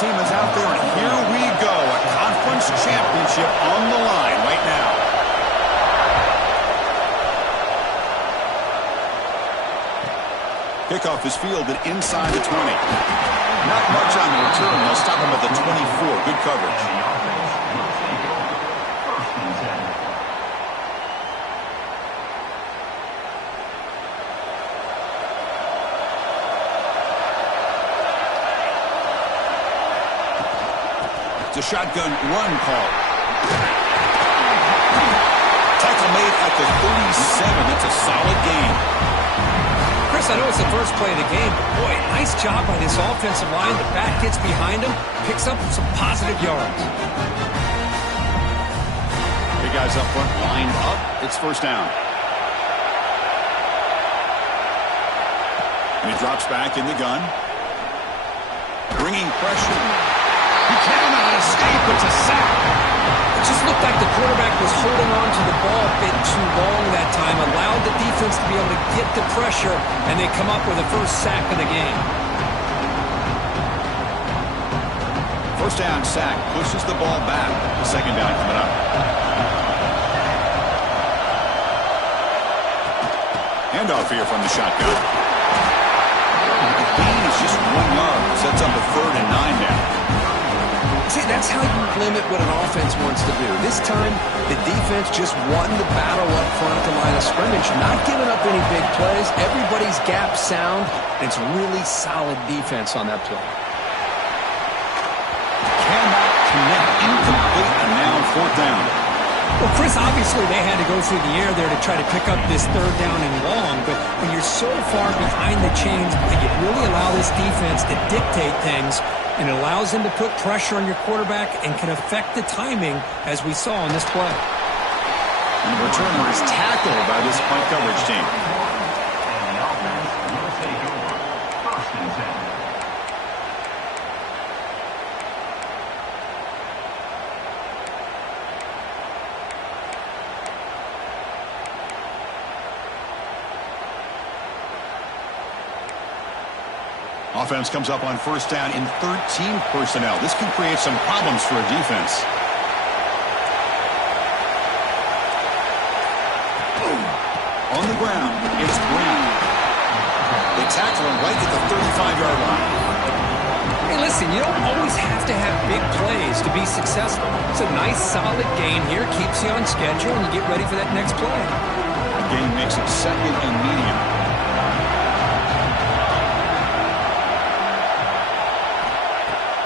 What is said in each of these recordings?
team is out there, and here we go. A conference championship on the line right now. Kickoff is fielded inside the 20. Not much on the return. They'll stop him at the 24. Good coverage. It's a shotgun run call. Tackle made at the 37. That's a solid gain. Chris, I know it's the first play of the game, but boy, nice job by this offensive line. The back gets behind him, picks up some positive yards. Big guys up front, lined up. It's first down. And he drops back in the gun. Bringing pressure. He cannot escape. It's a sack. It just looked like the quarterback was holding on to the ball a bit too long that time, allowed the defense to be able to get the pressure, and they come up with the first sack of the game. First down sack pushes the ball back. The second down coming up. Handoff here from the shotgun. The gain is just 1 yard. Sets up a 3rd and 9 now. See, that's how you limit what an offense wants to do. This time, the defense just won the battle up front at the line of scrimmage, not giving up any big plays. Everybody's gap sound, and it's really solid defense on that play. Cannot connect. Incomplete, and now 4th down. Well, Chris, obviously they had to go through the air there to try to pick up this 3rd down and long, but when you're so far behind the chains, you really allow this defense to dictate things, and it allows them to put pressure on your quarterback and can affect the timing, as we saw in this play. And the returner is tackled by this punt coverage team. Offense comes up on first down in 13 personnel. This can create some problems for a defense. Boom. On the ground, it's Brown. They tackle him right at the 35-yard line. Hey, listen, you don't always have to have big plays to be successful. It's a nice, solid gain here. Keeps you on schedule, and you get ready for that next play. The gain makes it 2nd and medium.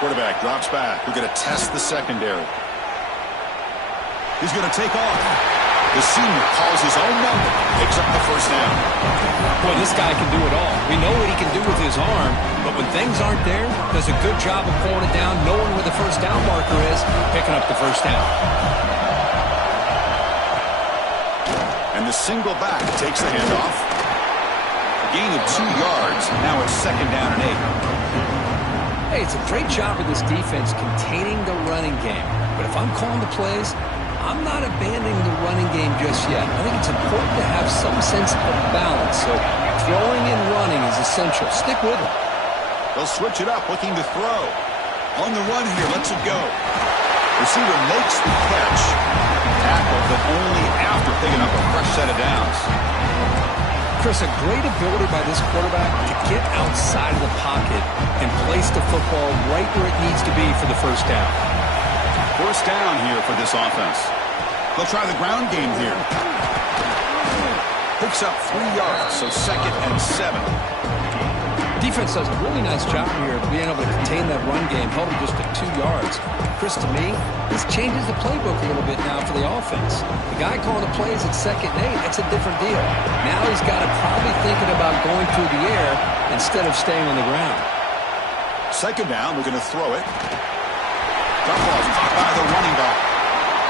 Quarterback drops back. We're going to test the secondary. He's going to take off. The senior calls his own number. Picks up the first down. Boy, this guy can do it all. We know what he can do with his arm, but when things aren't there, does a good job of pulling it down, knowing where the first down marker is, picking up the first down. And the single back takes the handoff. A gain of 2 yards. Now it's 2nd down and 8. Hey, it's a great job of this defense containing the running game. But if I'm calling the plays, I'm not abandoning the running game just yet. I think it's important to have some sense of balance. So throwing and running is essential. Stick with it. They'll switch it up, looking to throw. On the run here, lets it go. Receiver makes the catch. Tackle, but only after picking up a fresh set of downs. Chris, a great ability by this quarterback to get outside of the pocket and place the football right where it needs to be for the first down. First down here for this offense. They'll try the ground game here. Picks up 3 yards, so 2nd and 7. Defense does a really nice job here of being able to contain that run game, held it just at 2 yards. Chris, to me, this changes the playbook a little bit now for the offense. The guy calling the plays at 2nd and 8, that's a different deal. Now he's got to probably thinking about going through the air instead of staying on the ground. 2nd down, we're going to throw it. Dump ball's caught by the running back.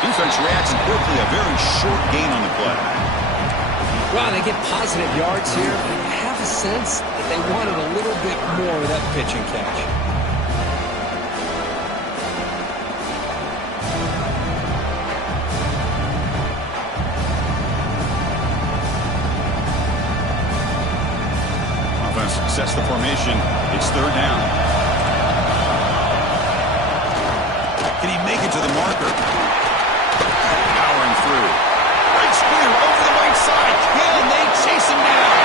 Defense reacts quickly, a very short gain on the play. Well, they get positive yards here. I have a sense that they wanted a little bit more of that pitch and catch. Offense sets the formation. It's 3rd down. to the marker. Powering through. Right square over the right side. Can they chase him down?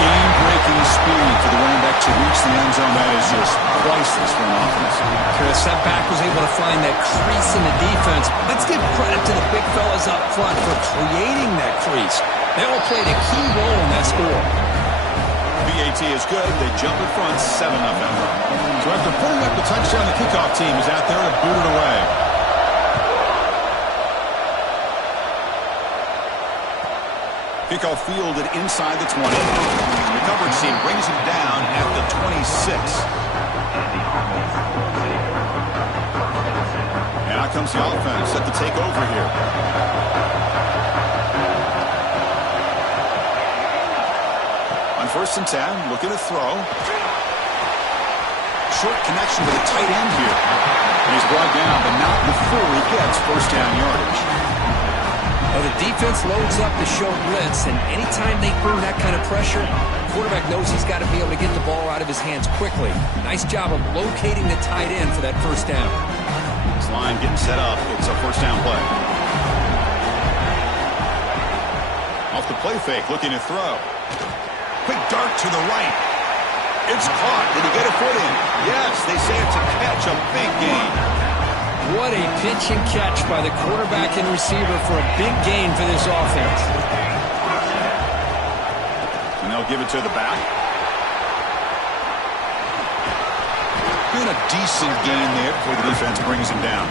Game-breaking speed for the running back to reach the end zone. That is just priceless for an offense. Chris, that back was able to find that crease in the defense. Let's give credit to the big fellas up front for creating that crease. They all played a key role in that score. BAT is good. They jump in front 7-0. So after pulling up the touchdown, the kickoff team is out there to boot it away. Kickoff fielded inside the 20. The coverage team brings him down at the 26. And out comes the offense set to take over here. On 1st and 10, looking to throw. Short connection with a tight end here. And he's brought down, but not before he gets first down yardage. Well, the defense loads up to show blitz, and anytime they bring that kind of pressure, the quarterback knows he's got to be able to get the ball out of his hands quickly. Nice job of locating the tight end for that first down. This line getting set up. It's a first down play. Off the play fake, looking to throw. Quick dart to the right. It's caught. Did he get a foot in? Yes, they say it's a catch, a big gain. What a pitch and catch by the quarterback and receiver for a big gain for this offense. And they'll give it to the back. Doing a decent gain there before the defense brings him down.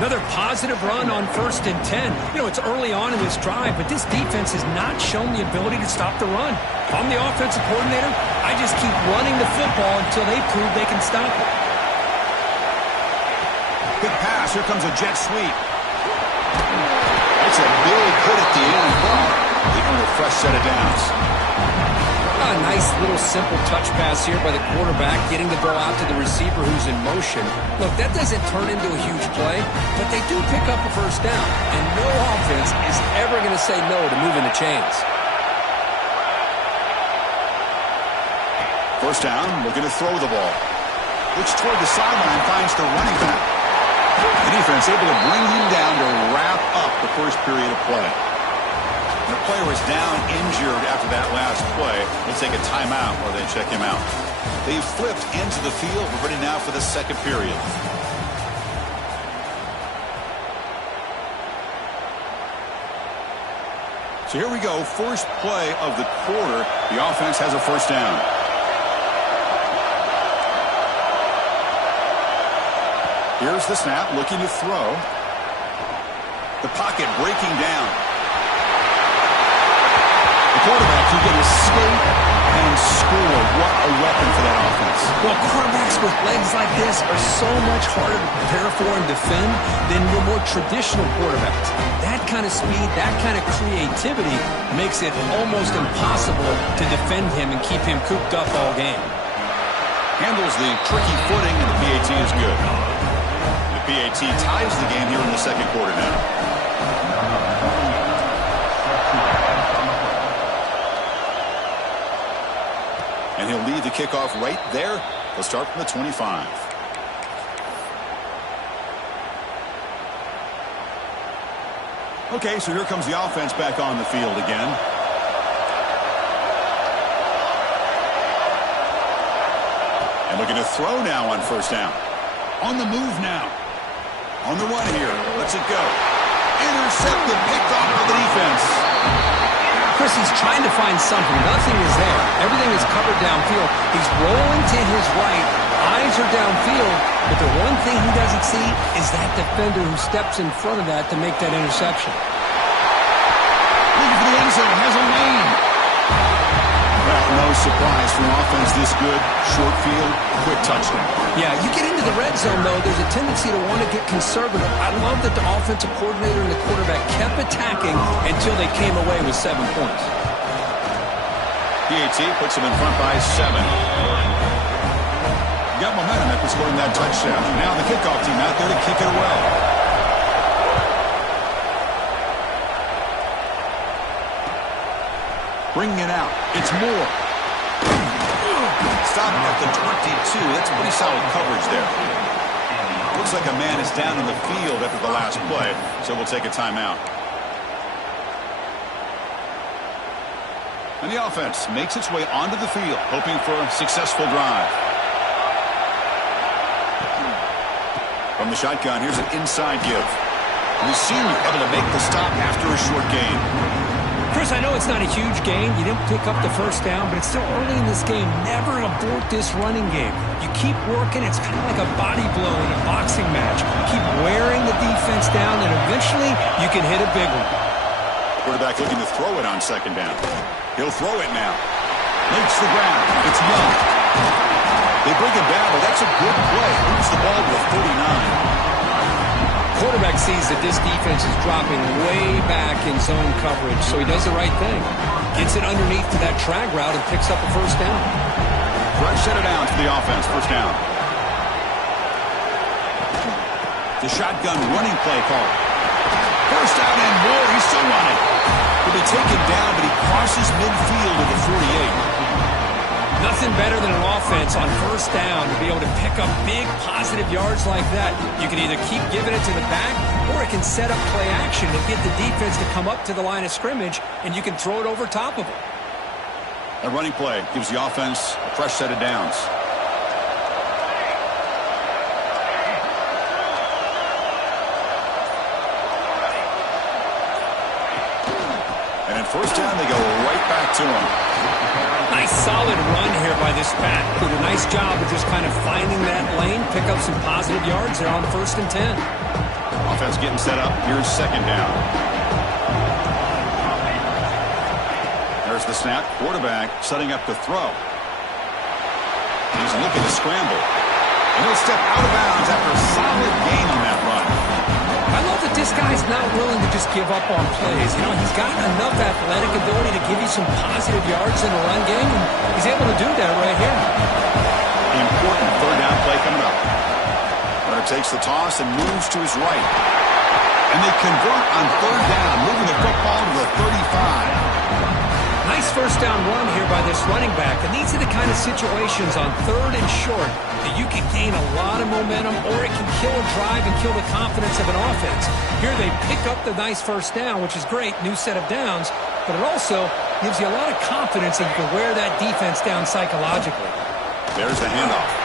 Another positive run on 1st and 10. You know, it's early on in this drive, but this defense has not shown the ability to stop the run. If I'm the offensive coordinator, I just keep running the football until they prove they can stop it. Good pass. Here comes a jet sweep. That's a big hit at the end, but they earn a fresh set of downs. A nice little simple touch pass here by the quarterback, getting the ball out to the receiver who's in motion. Look, that doesn't turn into a huge play, but they do pick up a first down, and no offense is ever going to say no to moving the chains. First down, looking to throw the ball. Looks toward the sideline, finds the running back. The defense able to bring him down to wrap up the first period of play. The player was down injured after that last play. They'll take a timeout while they check him out. They've flipped into the field. We're ready now for the second period. So here we go. First play of the quarter. The offense has a first down. Here's the snap, looking to throw. The pocket breaking down. The quarterback who can escape and score. What a weapon for that offense. Well, quarterbacks with legs like this are so much harder to prepare for and defend than your more traditional quarterbacks. That kind of speed, that kind of creativity makes it almost impossible to defend him and keep him cooped up all game. Handles the tricky footing, and the PAT is good. The PAT ties the game here in the second quarter now. And he'll lead the kickoff right there. They'll start from the 25. Okay, so here comes the offense back on the field again. And looking to throw now on first down. On the move now. On the run here. Lets it go. Intercepted, picked off by the defense. Chris, he's trying to find something. Nothing is there. Everything is covered downfield. He's rolling to his right. Eyes are downfield. But the one thing he doesn't see is that defender who steps in front of that to make that interception. Looking for the end zone. Has a lane. Well, no surprise for an offense this good. Short field, quick touchdown. Yeah, you get into the red zone, though, there's a tendency to want to get conservative. I love that the offensive coordinator and the quarterback kept attacking until they came away with 7 points. PAT puts them in front by 7. Got momentum after scoring that touchdown. Now the kickoff team out there to kick it away. Bringing it out. It's Moore. Stop at the 22. That's pretty solid coverage there. Looks like a man is down in the field after the last play, so we'll take a timeout. And the offense makes its way onto the field, hoping for a successful drive. From the shotgun, here's an inside give. The receiver able to make the stop after a short gain. Chris, I know it's not a huge gain. You didn't pick up the first down, but it's still early in this game. Never abort this running game. You keep working. It's kind of like a body blow in a boxing match. Keep wearing the defense down, and eventually you can hit a big one. Quarterback looking to throw it on second down. He'll throw it now. Makes the ground. It's Young. They bring it down, but that's a good play. Moves the ball to a 39. Quarterback sees that this defense is dropping way back in zone coverage, so he does the right thing. Gets it underneath to that drag route and picks up a first down. Fresh set of downs for the offense. First down. The shotgun running play call. First down and more. He's still running. He'll be taken down, but he crosses midfield to the 48. Nothing better than an offense on first down to be able to pick up big positive yards like that. You can either keep giving it to the back, or it can set up play action and get the defense to come up to the line of scrimmage, and you can throw it over top of them. A running play gives the offense a fresh set of downs. And at first down, they go right back to him. Nice solid run here by this back. Did a nice job of just kind of finding that lane, pick up some positive yards there on 1st and 10. Offense getting set up. Here's second down. There's the snap. Quarterback setting up to throw. He's looking to scramble. And he'll step out of bounds after a solid gain on that run. I love that this guy's not willing to just give up on plays. You know, he's got enough athletic ability to give you some positive yards in the run game, and he's able to do that right here. The important third down play coming up. Runner takes the toss and moves to his right. And they convert on third down, moving the football to the 35. Nice first down run here by this running back, and these are the kind of situations on 3rd and short that you can gain a lot of momentum, or it can kill a drive and kill the confidence of an offense. Here they pick up the nice first down, which is great, new set of downs, but it also gives you a lot of confidence that you can wear that defense down psychologically. There's the handoff.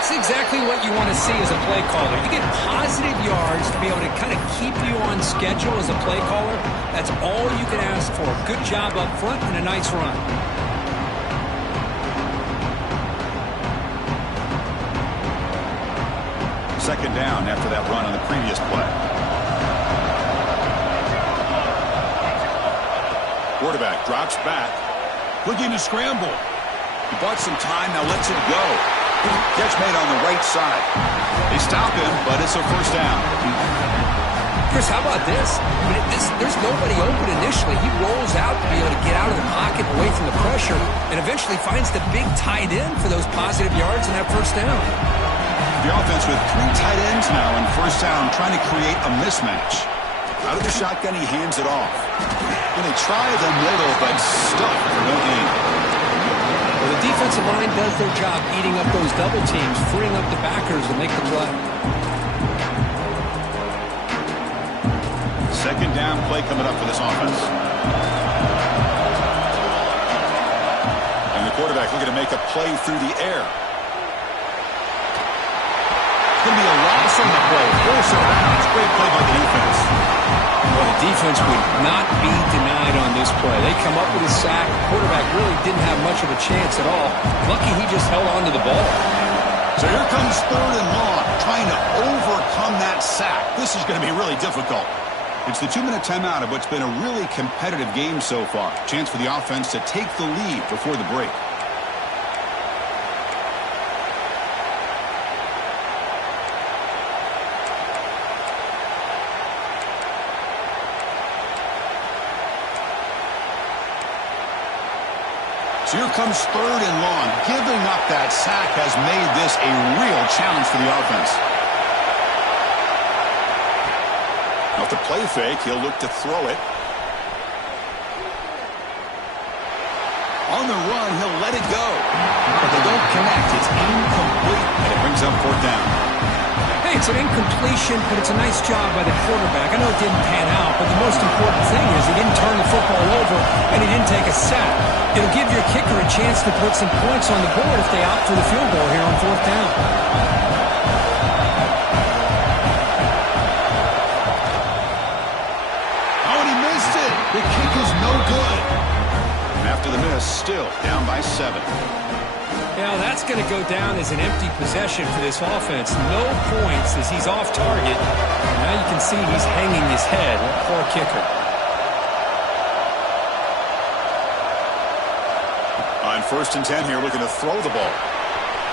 It's exactly what you want to see as a play caller. You get positive yards to be able to kind of keep you on schedule as a play caller. That's all you can ask for. Good job up front and a nice run. Second down after that run on the previous play. Quarterback drops back. Looking to scramble. He bought some time, now lets it go. Catch made on the right side. They stop him, but it's a first down. Chris, how about this? I mean, there's nobody open initially. He rolls out to be able to get out of the pocket, away from the pressure, and eventually finds the big tight end for those positive yards and that first down. The offense with 3 tight ends now in first down, trying to create a mismatch. Out of the shotgun, he hands it off. And they try the middle, but stuck for no gain. Well, the defensive line does their job eating up those double teams, freeing up the backers to make the play. Second down play coming up for this offense. And the quarterback looking to make a play through the air. It's going to be a loss on the play. Force it out. It's a great play by the defense. Well, the defense would not be denied on this play. They come up with a sack. The quarterback really didn't have much of a chance at all. Lucky he just held on to the ball. So here comes 3rd and long, trying to overcome that sack. This is going to be really difficult. It's the 2-minute timeout of what's been a really competitive game so far. Chance for the offense to take the lead before the break. So here comes 3rd and long. Giving up that sack has made this a real challenge for the offense. Now, with the play fake, he'll look to throw it. On the run, he'll let it go. But they don't connect. It's incomplete, and it brings up 4th down. Hey, say it's an incompletion, but it's a nice job by the quarterback. I know it didn't pan out, but the most important thing is he didn't turn the football over and he didn't take a sack. It'll give your kicker a chance to put some points on the board if they opt for the field goal here on 4th down. Oh, and he missed it. The kick is no good. And after the miss, still down by 7. Now that's going to go down as an empty possession for this offense. No points as he's off target. Now you can see he's hanging his head. Poor kicker. On 1st and 10 here, looking to throw the ball.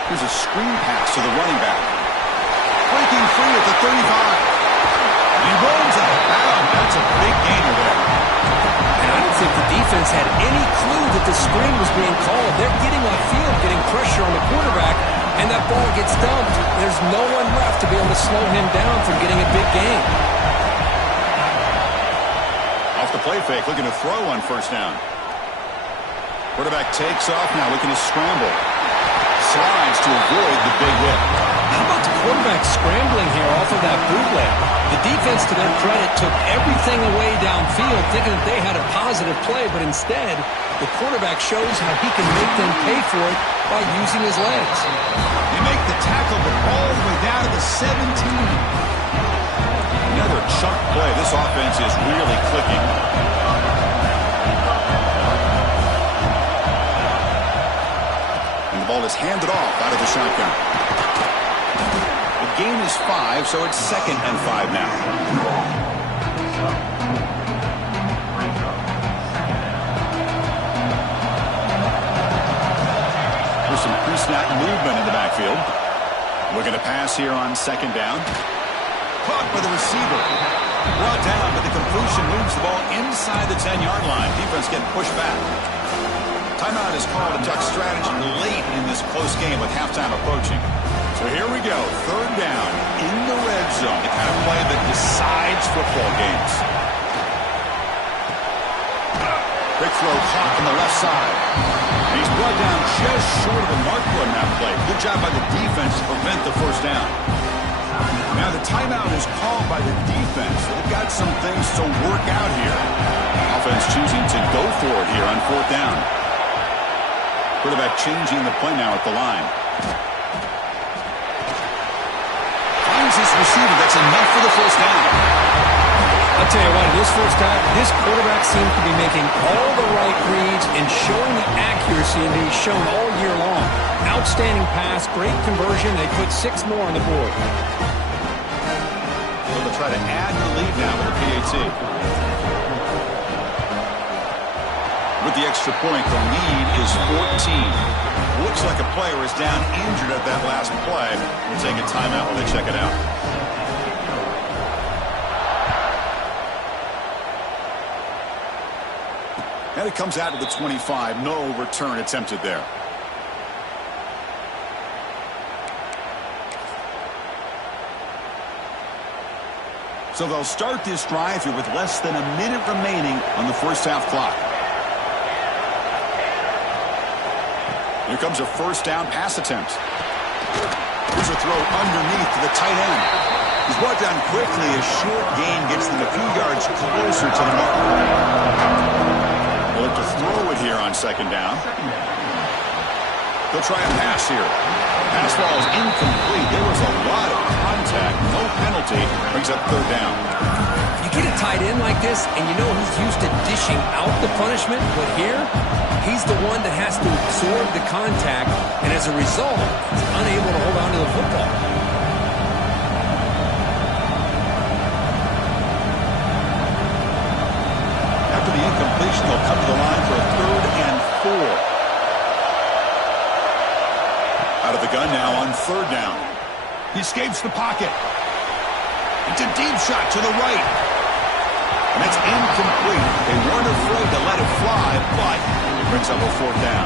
Here's a screen pass to the running back. Breaking free at the 35. He rolls out of bounds. That's a big gainer there. And I don't think the defense had any clue that the screen was being called. They're getting off field, getting pressure on the quarterback, and that ball gets dumped. There's no one left to be able to slow him down from getting a big gain. Off the play fake, looking to throw on 1st down. Quarterback takes off now, looking to scramble. Slides to avoid the big hit. How about the quarterback scrambling here off of that bootleg? The defense, to their credit, took everything away downfield, thinking that they had a positive play, but instead, the quarterback shows how he can make them pay for it by using his legs. They make the tackle, but all the way down to the 17. Another chunk play. This offense is really clicking. And the ball is handed off out of the shotgun. The gain is 5, so it's 2nd and 5 now. There's some pre-snap movement in the backfield. Looking to pass here on 2nd down. Caught by the receiver. Brought down, but the completion moves the ball inside the 10-yard line. Defense getting pushed back. Timeout is called to duck strategy late in this close game with halftime approaching. So here we go. 3rd down in the red zone. The kind of play that decides football games. Quick throw caught on the left side. And he's brought down just short of the mark on that play. Good job by the defense to prevent the 1st down. Now the timeout is called by the defense. They've got some things to work out here. Offense choosing to go for it here on 4th down. Quarterback changing the play now at the line. Finds his receiver. That's enough for the 1st down. I'll tell you what, in this 1st down, this quarterback seems to be making all the right reads and showing the accuracy that he's shown all year long. Outstanding pass, great conversion. They put 6 more on the board. They'll try to add the lead now with a PAT. With the extra point, the lead is 14. Looks like a player is down injured at that last play. We'll take a timeout while they check it out. And it comes out to the 25. No return attempted there. So they'll start this drive here with less than a minute remaining on the 1st half clock. Here comes a 1st down pass attempt. Here's a throw underneath to the tight end. He's brought down quickly. A short gain gets them a few yards closer to the mark. They'll look to throw it here on 2nd down. They'll try a pass here. Pass ball is incomplete. There was a lot of contact. No penalty. Brings up 3rd down. You get a tight end like this, and you know he's used to dishing out the punishment, but here, he's the one that has to absorb the contact, and as a result, he's unable to hold on to the football. After the incompletion, they'll come to the line for a 3rd and 4. Out of the gun now on 3rd down. He escapes the pocket. It's a deep shot to the right. And it's incomplete. They weren't afraid to let it fly, but it brings up a 4th down.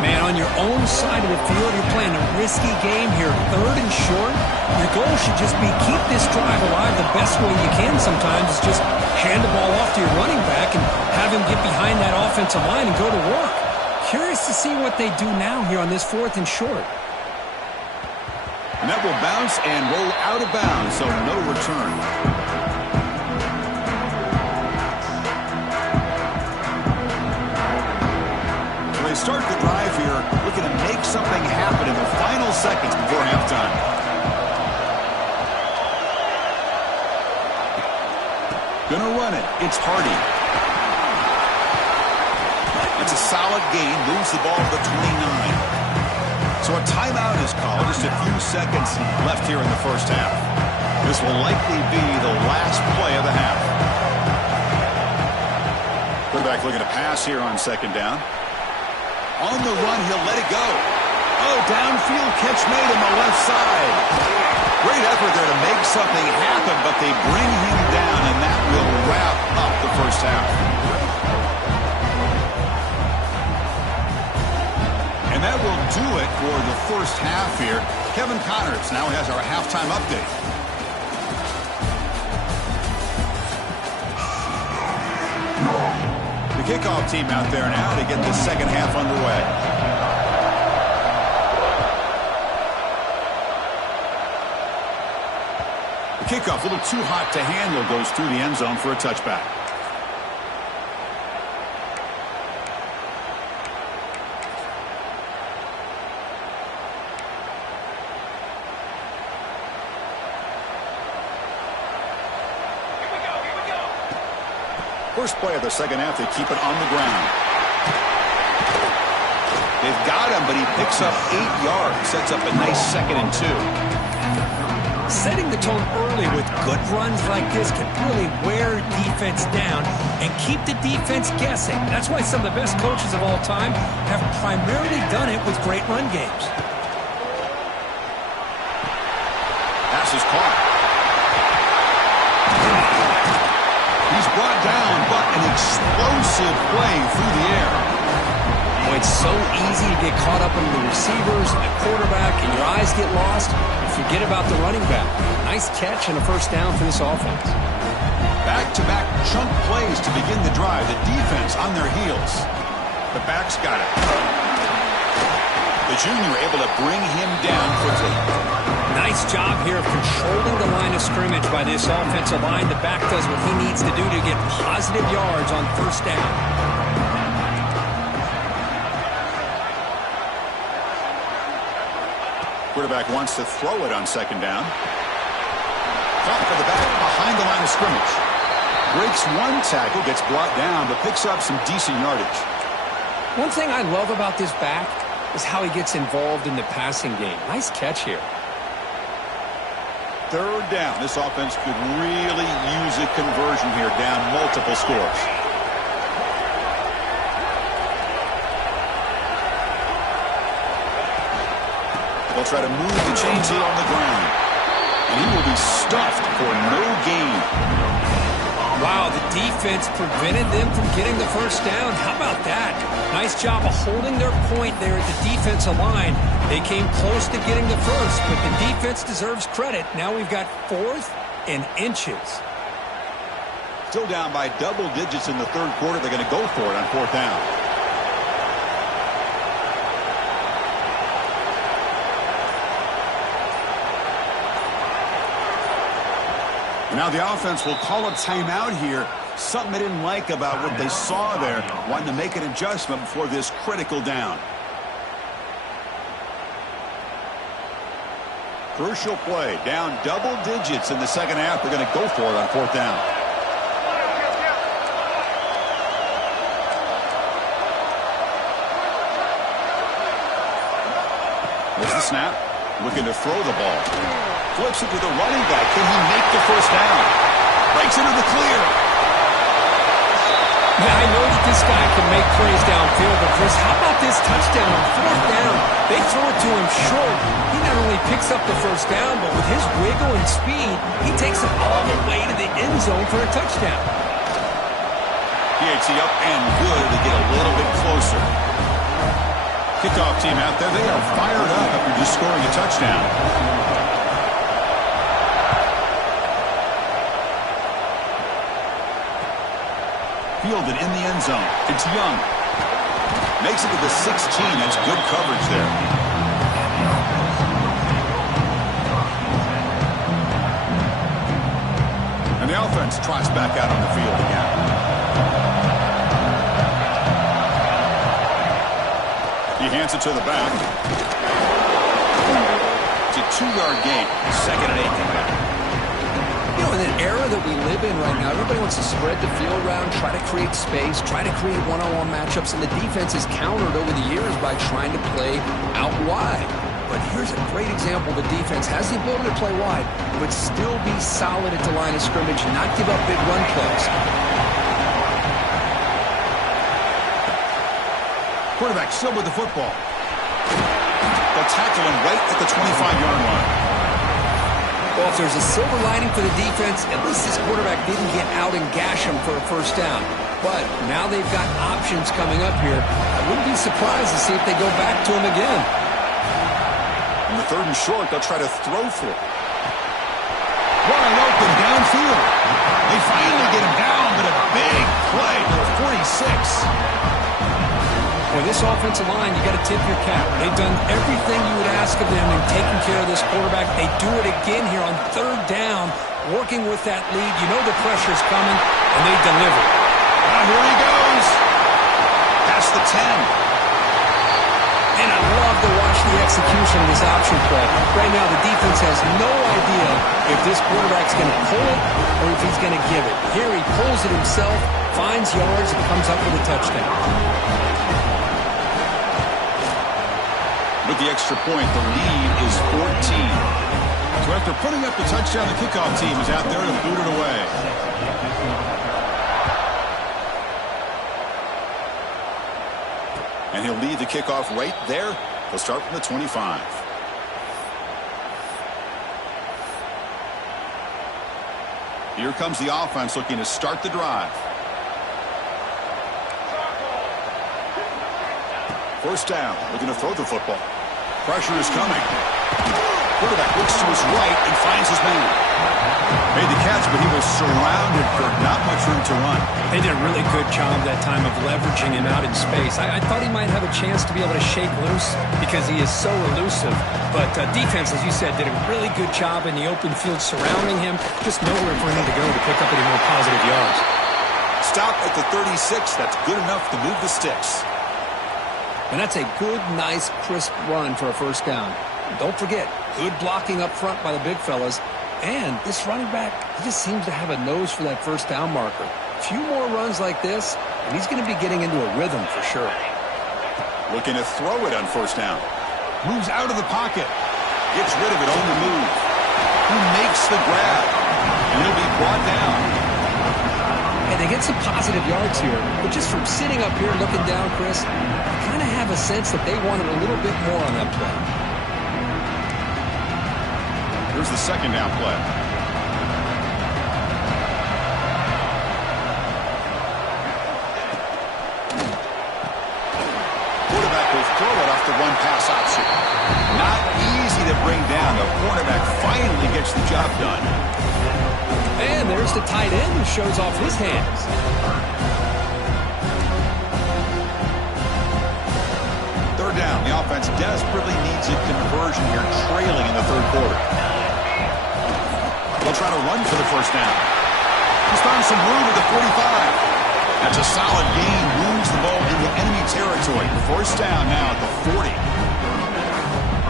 Man, on your own side of the field, you're playing a risky game here. 3rd and short. Your goal should just be keep this drive alive the best way you can sometimes. Is just hand the ball off to your running back and have him get behind that offensive line and go to work. Curious to see what they do now here on this 4th and short. And And that will bounce and roll out of bounds, so no return. So they start the drive here, looking to make something happen in the final seconds before halftime. Gonna run it. It's Hardy. It's a solid gain. Moves the ball to the 29. So a timeout is called. Just a few seconds left here in the first half. This will likely be the last play of the half. Quarterback looking to pass here on second down. On the run, he'll let it go. Oh, downfield catch made on the left side. Great effort there to make something happen, but they bring him down, and that will wrap up the first half. And that will do it for the first half here. Kevin Connors now has our halftime update. The kickoff team out there now to get the second half underway. Kickoff, a little too hot to handle, goes through the end zone for a touchback. Here we go. First play of the second half, they keep it on the ground. They've got him, but he picks up 8 yards, sets up a nice 2nd and 2. Setting the tone early with good runs like this can really wear defense down and keep the defense guessing. That's why some of the best coaches of all time have primarily done it with great run games. Pass is caught. He's brought down, but an explosive play through the air. Oh, it's so easy to get caught up in the receivers and the quarterback, and your eyes get lost. Forget about the running back. Nice catch and a first down for this offense. Back-to-back chunk plays to begin the drive. The defense on their heels. The back's got it. The junior able to bring him down quickly. Nice job here of controlling the line of scrimmage by this offensive line. The back does what he needs to do to get positive yards on first down. Quarterback wants to throw it on second down. Caught for the back behind the line of scrimmage. Breaks one tackle, gets brought down, but picks up some decent yardage. One thing I love about this back is how he gets involved in the passing game. Nice catch here. Third down. This offense could really use a conversion here, down multiple scores. They'll try to move the chains here on the ground. And he will be stuffed for no gain. Wow, the defense prevented them from getting the first down. How about that? Nice job of holding their point there at the defensive line. They came close to getting the first, but the defense deserves credit. Now we've got 4th and inches. Still down by double digits in the third quarter. They're going to go for it on 4th down. Now the offense will call a timeout here. Something they didn't like about what they saw there. Wanting to make an adjustment before this critical down. Crucial play. Down double digits in the second half. They're going to go for it on 4th down. There's the snap. Looking to throw the ball. Flips it to the running back. Can he make the first down? Breaks into the clear. Yeah, I know that this guy can make plays downfield, but Chris, how about this touchdown on 4th down? They throw it to him short. He not only picks up the first down, but with his wiggle and speed, he takes it all the way to the end zone for a touchdown. PAT up and good to get a little bit closer. Kickoff team out there, they are fired up after just scoring a touchdown. Fielded in the end zone. It's Young. Makes it to the 16. That's good coverage there. offense trots back out on the field again. He hands it to the back. It's a 2-yard gain. 2nd and 8. You know, in an era that we live in right now, everybody wants to spread the field around, try to create space, try to create one-on-one matchups, and the defense is countered over the years by trying to play out wide. But here's a great example. The defense has the ability to play wide, but still be solid at the line of scrimmage and not give up big run plays. Quarterback still with the football. They'll tackle him right at the 25-yard line. Well, if there's a silver lining for the defense, at least this quarterback didn't get out and gash him for a first down. But now they've got options coming up here. I wouldn't be surprised to see if they go back to him again. In the 3rd and short, they'll try to throw for it. Wide open downfield. They finally get him down, but a big play to the 46. Well, this offensive line, you got to tip your cap. They've done everything you would ask of them in taking care of this quarterback. They do it again here on 3rd down, working with that lead. You know the pressure's coming, and they deliver. Now here he goes. Past the 10. And I love to watch the execution of this option play. Right now, the defense has no idea if this quarterback's going to pull it or if he's going to give it. Here he pulls it himself, finds yards, and comes up with a touchdown. With the extra point, the lead is 14. So after putting up the touchdown, the kickoff team is out there to boot it away. And he'll lead the kickoff right there. He'll start from the 25. Here comes the offense looking to start the drive. First down, looking to throw the football. Pressure is coming. Quarterback looks to his right and finds his man. Made the catch, but he was surrounded for not much room to run. They did a really good job that time of leveraging him out in space. I thought he might have a chance to be able to shake loose because he is so elusive. But defense, as you said, did a really good job in the open field surrounding him. Just nowhere for him to go to pick up any more positive yards. Stop at the 36. That's good enough to move the sticks. And that's a good, nice, crisp run for a first down. Don't forget, good blocking up front by the big fellas. And this running back, he just seems to have a nose for that first down marker. A few more runs like this, and he's going to be getting into a rhythm for sure. Looking to throw it on first down. Moves out of the pocket. Gets rid of it on the move. Who makes the grab? And he'll be brought down. And they get some positive yards here, but just from sitting up here looking down, Chris, I kind of have a sense that they wanted a little bit more on that play. Here's the second down play. Quarterback will throw it off the run pass option. Not easy to bring down. The cornerback finally gets the job done. And there's the tight end who shows off his hands. Third down. The offense desperately needs a conversion here, trailing in the third quarter. They'll try to run for the first down. He's found some room at the 45. That's a solid gain. Moves the ball into enemy territory. First down now at the 40.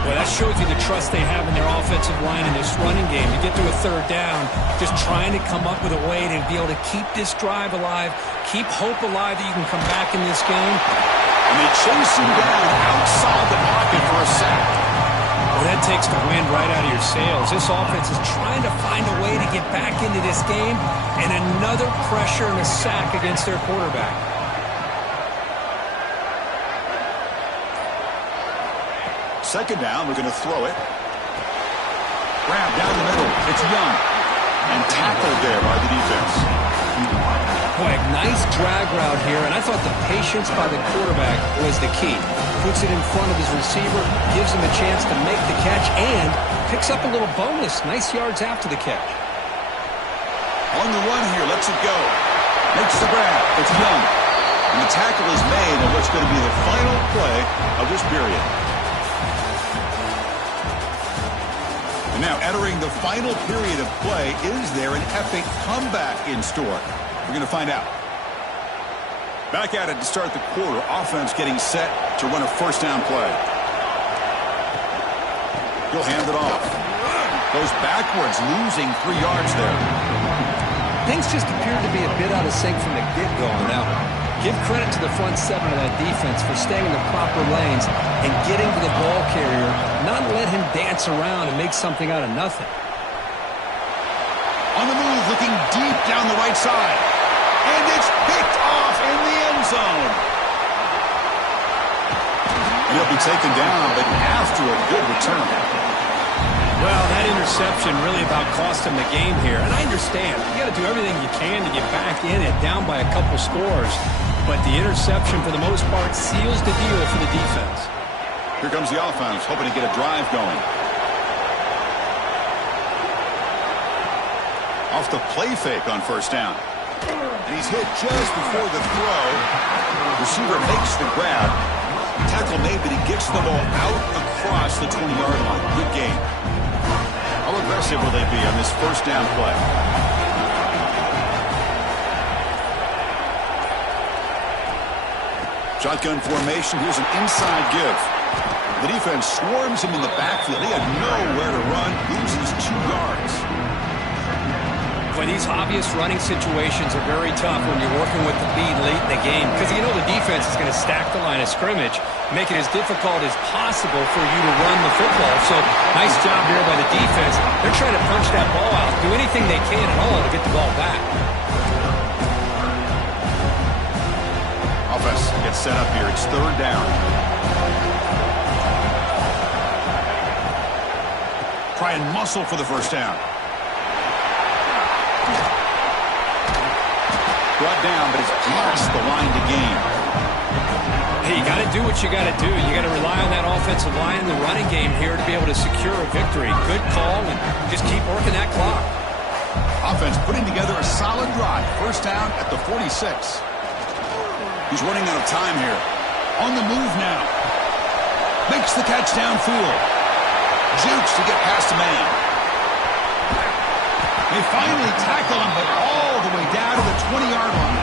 Well, that shows you the trust they have in their offensive line in this running game. You get to a third down, just trying to come up with a way to be able to keep this drive alive, keep hope alive that you can come back in this game. And they chase him down outside the pocket for a sack. Well, that takes the wind right out of your sails. This offense is trying to find a way to get back into this game, and another pressure and a sack against their quarterback. Second down, we're going to throw it. Grab down the middle. It's Young. And tackled there by the defense. Boy, nice drag route here, and I thought the patience by the quarterback was the key. Puts it in front of his receiver, gives him a chance to make the catch, and picks up a little bonus. Nice yards after the catch. On the run here, lets it go. Makes the grab. It's Young. And the tackle is made on what's going to be the final play of this period. And now entering the final period of play, is there an epic comeback in store? We're going to find out. Back at it to start the quarter. Offense getting set to run a first down play. He'll hand it off. Goes backwards, losing 3 yards there. Things just appeared to be a bit out of sync from the get-go. Now, give credit to the front 7 of that defense for staying in the proper lanes and getting to the ball carrier, not let him dance around and make something out of nothing. On the move, looking deep down the right side. And it's picked off in the end zone. And he'll be taken down, but after a good return. Well, that interception really about cost him the game here. And I understand. You got to do everything you can to get back in it, down by a couple scores. But the interception, for the most part, seals the deal for the defense. Here comes the offense, hoping to get a drive going. Off the play fake on first down. And he's hit just before the throw. Receiver makes the grab. Tackle made, but he gets the ball out across the 20-yard line. Good game. How aggressive will they be on this first down play? Shotgun formation. Here's an inside give. The defense swarms him in the backfield. He had nowhere to run. Loses 2 yards. But these obvious running situations are very tough when you're working with the lead late in the game, because you know the defense is going to stack the line of scrimmage, make it as difficult as possible for you to run the football. So nice job here by the defense. They're trying to punch that ball out, do anything they can at all to get the ball back. Offense gets set up here. It's third down. Try and muscle for the first down. Brought down, but it's past the line to gain. Hey, you got to do what you got to do. You got to rely on that offensive line in the running game here to be able to secure a victory. Good call, and just keep working that clock. Offense putting together a solid drive. First down at the 46. He's running out of time here. On the move now. Makes the catch downfield. Jukes to get past a man. They finally tackle him, but all the way down to the 20-yard line.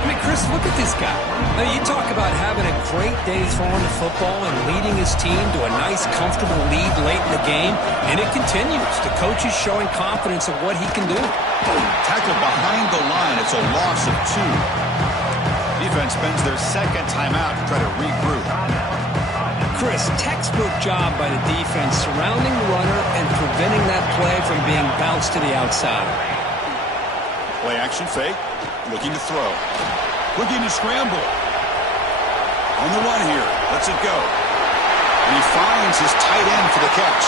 I mean, Chris, look at this guy. Now, you talk about having a great day throwing the football and leading his team to a nice, comfortable lead late in the game, and it continues. The coach is showing confidence of what he can do. Tackle behind the line. It's a loss of 2. Defense spends their second timeout to try to regroup. Chris, textbook job by the defense surrounding the runner and preventing that play from being bounced to the outside. Play action fake. Looking to throw. Looking to scramble. On the run here. Lets it go. And he finds his tight end for the catch.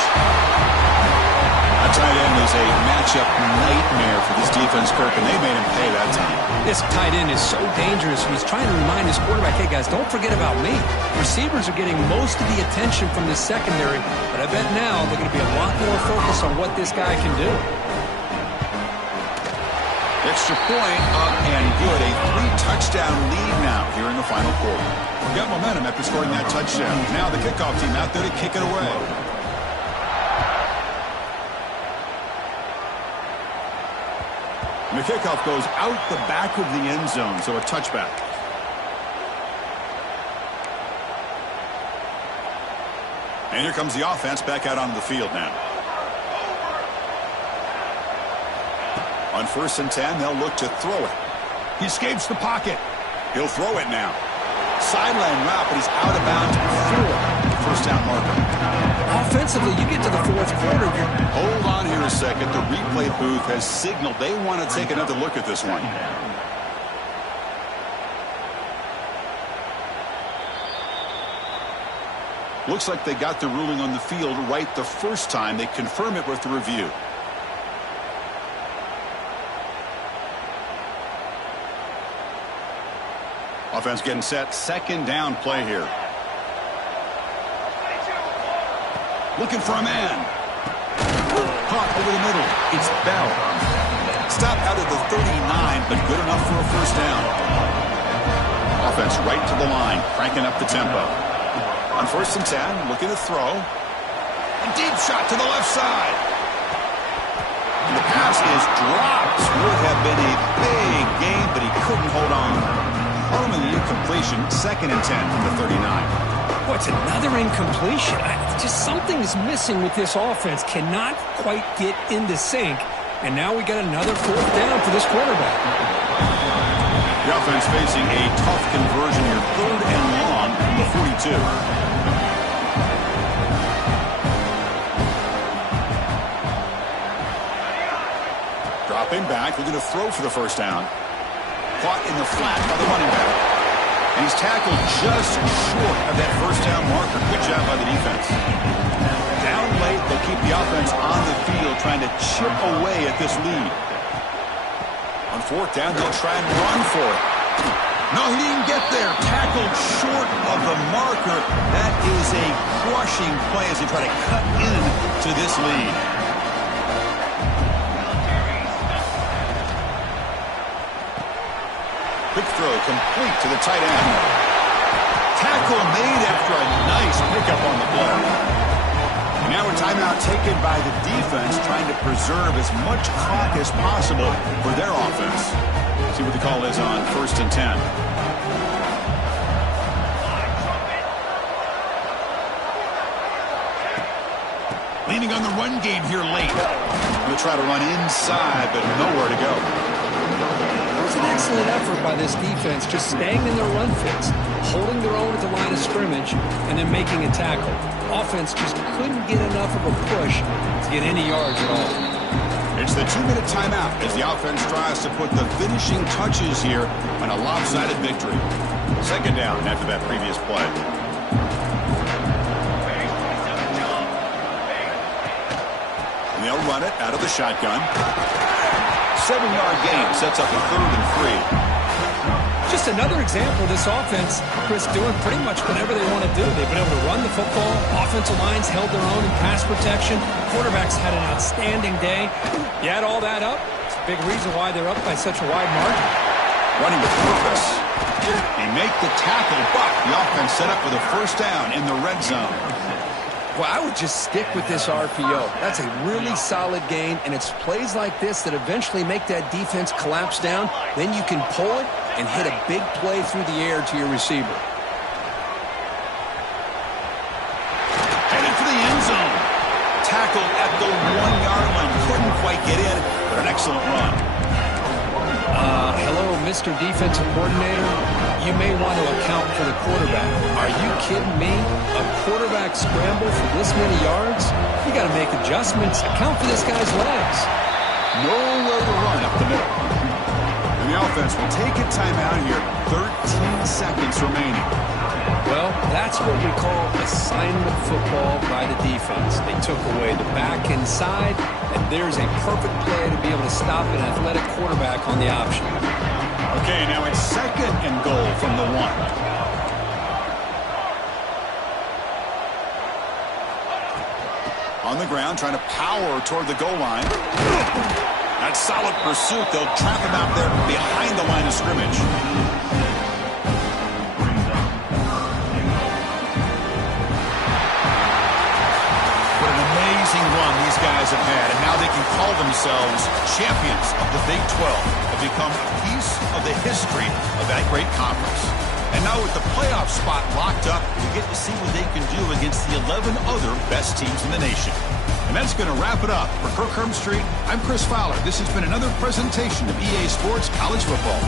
That tight end is a matchup nightmare for this defense, Kirk, and they made him pay that time. This tight end is so dangerous. He's trying to remind his quarterback, hey, guys, don't forget about me. Receivers are getting most of the attention from the secondary, but I bet now they're going to be a lot more focused on what this guy can do. Extra point up and good. A 3-touchdown lead now here in the final quarter. We got momentum after scoring that touchdown. Now the kickoff team out there to kick it away. And the kickoff goes out the back of the end zone, so a touchback. And here comes the offense back out onto the field now. On 1st and 10, they'll look to throw it. He escapes the pocket. He'll throw it now. Sideline route, but he's out of bounds before the first down marker. Offensively, you get to the fourth quarter. Hold on here a second. The replay booth has signaled they want to take another look at this one. Looks like they got the ruling on the field right the first time. They confirm it with the review. Offense getting set. Second down play here. Looking for a man. Caught over the middle. It's Bell. Stop out of the 39, but good enough for a first down. Offense right to the line, cranking up the tempo. On 1st and 10, looking to throw. A deep shot to the left side. And the pass is dropped. Would have been a big gain, but he couldn't hold on. Ultimately, incompletion, 2nd and 10 from the 39. What's another incompletion? Just something is missing with this offense. Cannot quite get into sync. And now we got another 4th down for this quarterback. The offense facing a tough conversion here. 3rd and long from the 42. Dropping back, looking to throw for the 1st down. Caught in the flat by the running back. And he's tackled just short of that 1st down marker. Good job by the defense. Down late, they'll keep the offense on the field trying to chip away at this lead. On 4th down, they'll try and run for it. No, he didn't get there. Tackled short of the marker. That is a crushing play as they try to cut into this lead. Quick throw complete to the tight end. Tackle made after a nice pickup on the play. And now a timeout taken by the defense, trying to preserve as much clock as possible for their offense. See what the call is on 1st and 10. Leaning on the run game here late. They'll try to run inside, but nowhere to go. It was an excellent effort by this defense, just staying in their run fits, holding their own at the line of scrimmage, and then making a tackle. Offense just couldn't get enough of a push to get any yards at all. It's the 2-minute timeout as the offense tries to put the finishing touches here on a lopsided victory. 2nd down after that previous play. And they'll run it out of the shotgun. 7-yard gain sets up a 3rd and 3. Just another example of this offense, Chris, doing pretty much whatever they want to do. They've been able to run the football. Offensive lines held their own in pass protection. Quarterbacks had an outstanding day. You add all that up, it's a big reason why they're up by such a wide margin. Running with purpose. They make the tackle, but the offense set up for the 1st down in the red zone. Well, I would just stick with this RPO. That's a really solid game, and it's plays like this that eventually make that defense collapse down. Then you can pull it and hit a big play through the air to your receiver. Headed for the end zone. Tackled at the 1-yard line. Couldn't quite get in, but an excellent run. Hello, Mr. Defensive Coordinator. You may want to account for the quarterback. Are you kidding me? A quarterback scramble for this many yards? You got to make adjustments. Account for this guy's legs. Nowhere to run up the middle. And the offense will take a timeout here. 13 seconds remaining. Well, that's what we call assignment football by the defense. They took away the back inside, and there's a perfect play to be able to stop an athletic quarterback on the option. Okay, now it's 2nd and goal from the 1. On the ground, trying to power toward the goal line. That's solid pursuit. They'll trap him out there behind the line of scrimmage. What an amazing run these guys have had, and now they can call themselves champions of the Big 12, have become a piece of the history of that great conference. And now with the playoff spot locked up, we get to see what they can do against the 11 other best teams in the nation. And that's going to wrap it up. For Kirk Street, I'm Chris Fowler. This has been another presentation of EA Sports College Football.